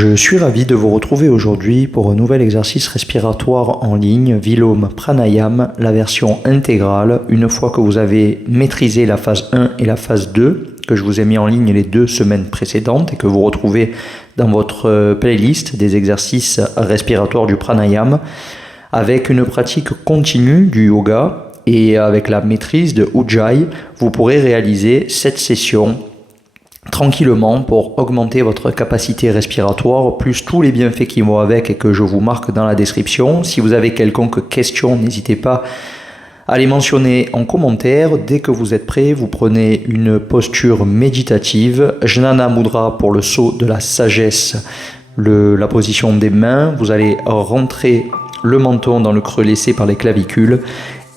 Je suis ravi de vous retrouver aujourd'hui pour un nouvel exercice respiratoire en ligne, Vilom Pranayam, la version intégrale, une fois que vous avez maîtrisé la phase 1 et la phase 2, que je vous ai mis en ligne les 2 semaines précédentes et que vous retrouvez dans votre playlist des exercices respiratoires du pranayam, avec une pratique continue du yoga et avec la maîtrise de Ujjayi, vous pourrez réaliser cette session tranquillement pour augmenter votre capacité respiratoire, plus tous les bienfaits qui vont avec et que je vous marque dans la description. Si vous avez quelconque question, n'hésitez pas à les mentionner en commentaire. Dès que vous êtes prêt, vous prenez une posture méditative, Jnana Mudra pour le saut de la sagesse, la position des mains. Vous allez rentrer le menton dans le creux laissé par les clavicules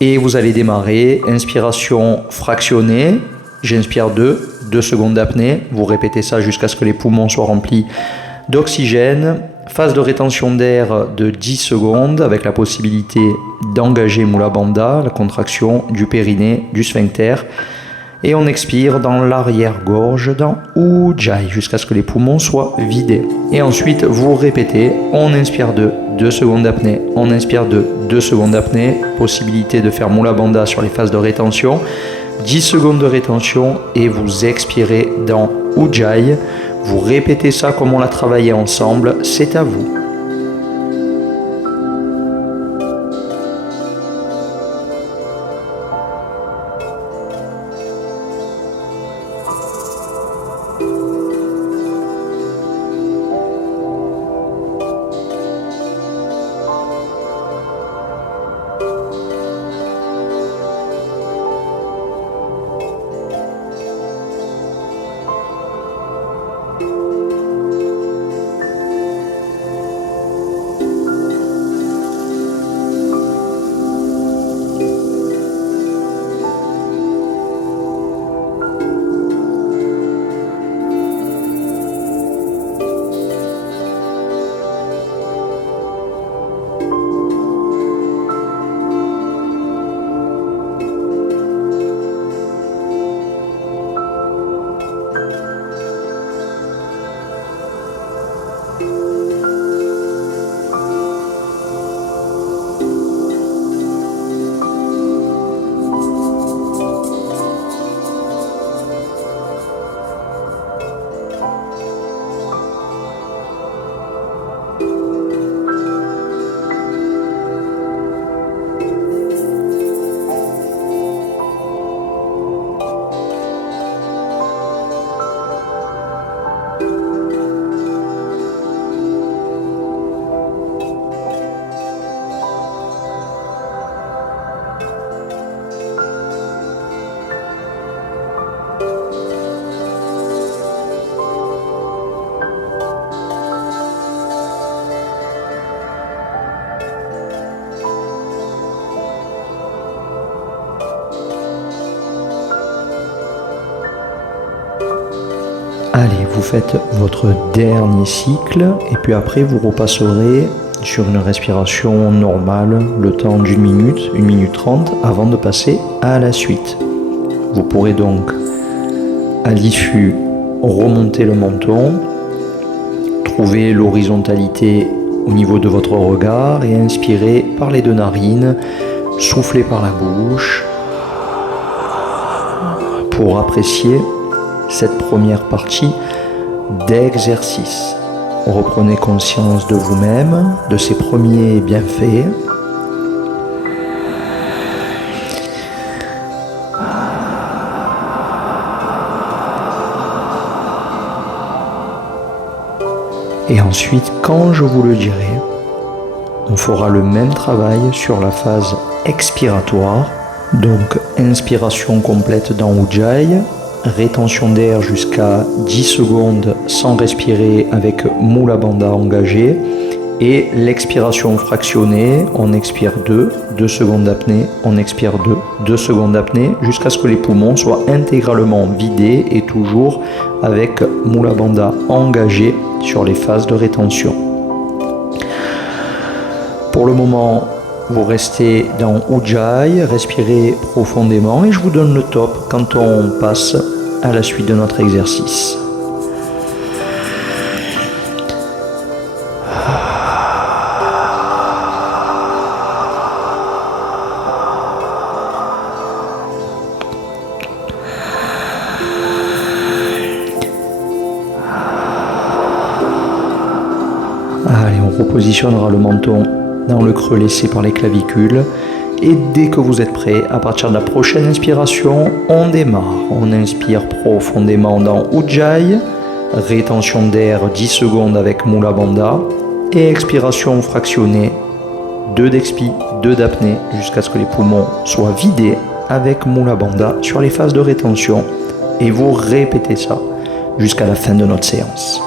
et vous allez démarrer. Inspiration fractionnée, j'inspire 2 secondes d'apnée, vous répétez ça jusqu'à ce que les poumons soient remplis d'oxygène. Phase de rétention d'air de 10 secondes avec la possibilité d'engager Mula Bandha, la contraction du périnée, du sphincter. Et on expire dans l'arrière-gorge, dans Ujjayi, jusqu'à ce que les poumons soient vidés. Et ensuite, vous répétez, on inspire 2 secondes d'apnée, on inspire 2 secondes d'apnée, possibilité de faire Mula Bandha sur les phases de rétention. 10 secondes de rétention et vous expirez dans Ujjayi. Vous répétez ça comme on l'a travaillé ensemble, c'est à vous. Allez, vous faites votre dernier cycle et puis après vous repasserez sur une respiration normale le temps d'1 minute, 1 minute 30 avant de passer à la suite. Vous pourrez donc à l'issue remonter le menton, trouver l'horizontalité au niveau de votre regard et inspirer par les 2 narines, souffler par la bouche pour apprécier cette première partie d'exercice. Reprenez conscience de vous-même, de ces premiers bienfaits. Et ensuite, quand je vous le dirai, on fera le même travail sur la phase expiratoire. Donc, inspiration complète dans Ujjayi, rétention d'air jusqu'à 10 secondes sans respirer avec Mula Bandha engagé et l'expiration fractionnée, on expire 2 secondes d'apnée, on expire 2 secondes d'apnée jusqu'à ce que les poumons soient intégralement vidés et toujours avec Mula Bandha engagé sur les phases de rétention. Pour le moment, vous restez dans Ujjayi, respirez profondément et je vous donne le top quand on passe à la suite de notre exercice. Allez, on repositionnera le menton dans le creux laissé par les clavicules. Et dès que vous êtes prêt, à partir de la prochaine inspiration, on démarre. On inspire profondément dans Ujjayi, rétention d'air 10 secondes avec Mula Bandha, et expiration fractionnée, 2 d'expi, 2 d'apnée, jusqu'à ce que les poumons soient vidés avec Mula Bandha sur les phases de rétention. Et vous répétez ça jusqu'à la fin de notre séance.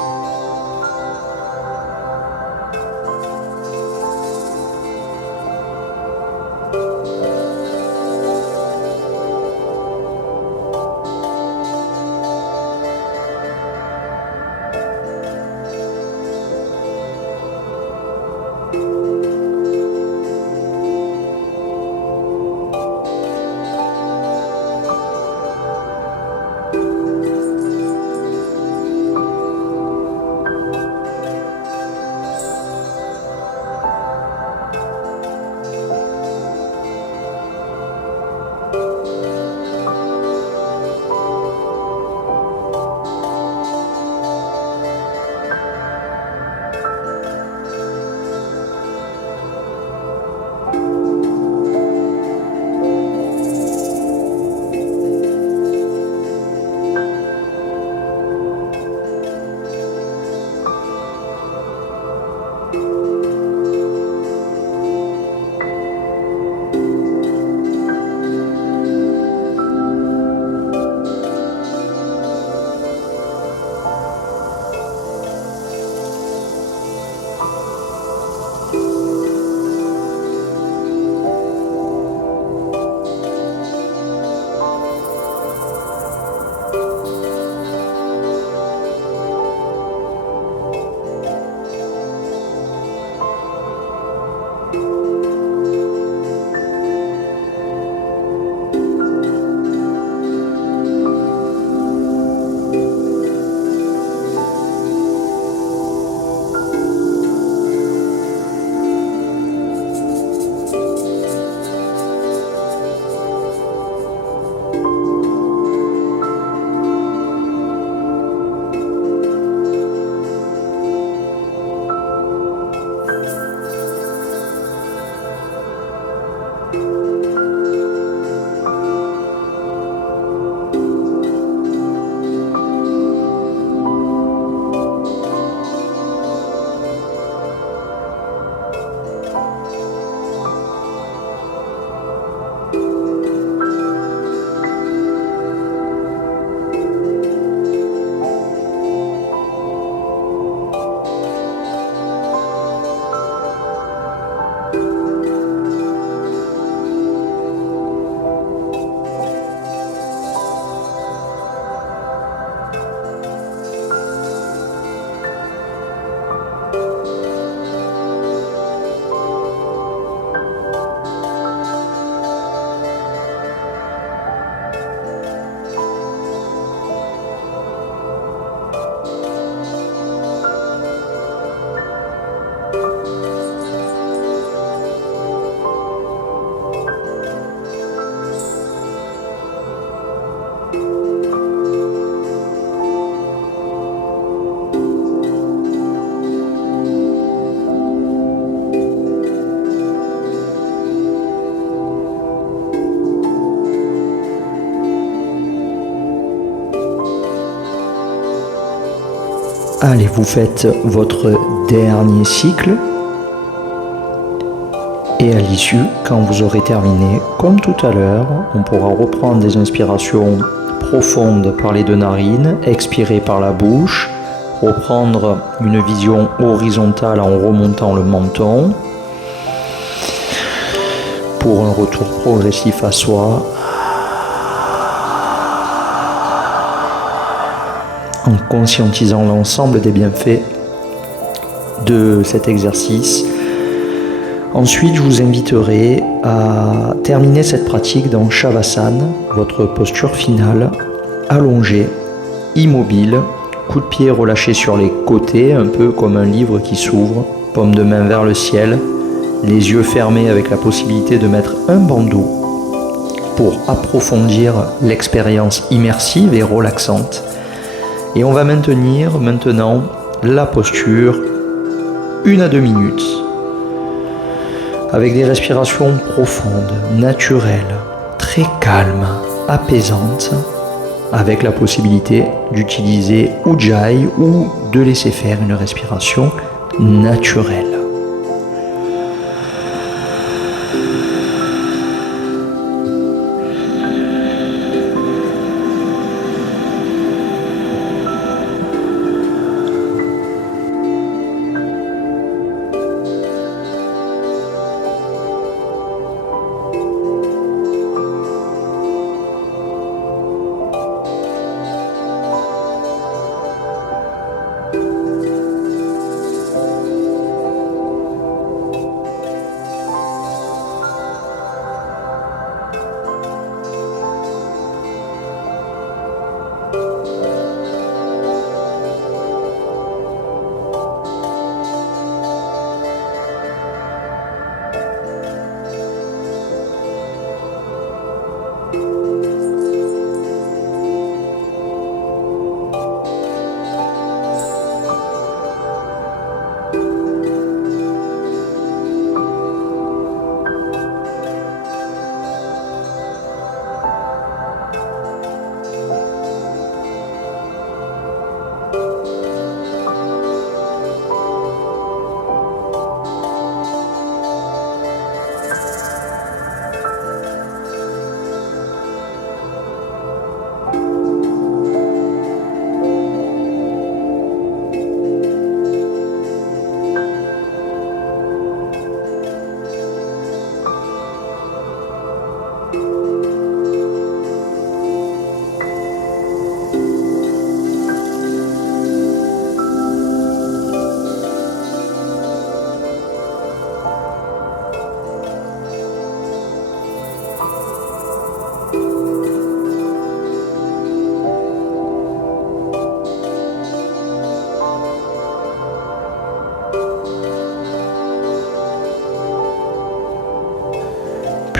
Allez, vous faites votre dernier cycle et à l'issue, quand vous aurez terminé, comme tout à l'heure, on pourra reprendre des inspirations profondes par les deux narines, expirer par la bouche, reprendre une vision horizontale en remontant le menton pour un retour progressif à soi. En conscientisant l'ensemble des bienfaits de cet exercice. Ensuite, je vous inviterai à terminer cette pratique dans Shavasana, votre posture finale, allongée, immobile, coup de pied relâché sur les côtés, un peu comme un livre qui s'ouvre, paume de main vers le ciel, les yeux fermés avec la possibilité de mettre un bandeau pour approfondir l'expérience immersive et relaxante. Et on va maintenir maintenant la posture 1 à 2 minutes, avec des respirations profondes, naturelles, très calmes, apaisantes, avec la possibilité d'utiliser Ujjayi ou de laisser faire une respiration naturelle.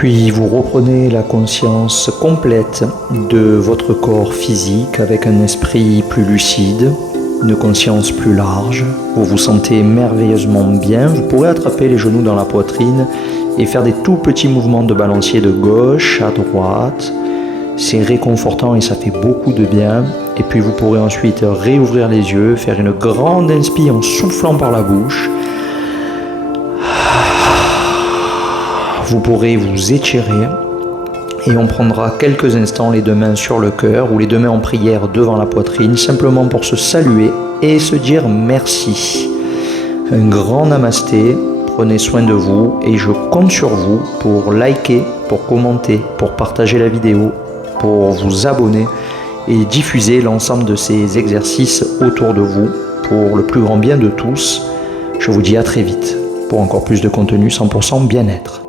Puis vous reprenez la conscience complète de votre corps physique avec un esprit plus lucide, une conscience plus large. Vous vous sentez merveilleusement bien. Vous pourrez attraper les genoux dans la poitrine et faire des tout petits mouvements de balancier de gauche à droite. C'est réconfortant et ça fait beaucoup de bien. Et puis vous pourrez ensuite réouvrir les yeux, faire une grande inspire en soufflant par la bouche. Vous pourrez vous étirer et on prendra quelques instants les deux mains sur le cœur ou les deux mains en prière devant la poitrine, simplement pour se saluer et se dire merci. Un grand namasté, prenez soin de vous et je compte sur vous pour liker, pour commenter, pour partager la vidéo, pour vous abonner et diffuser l'ensemble de ces exercices autour de vous pour le plus grand bien de tous. Je vous dis à très vite pour encore plus de contenu 100% bien-être.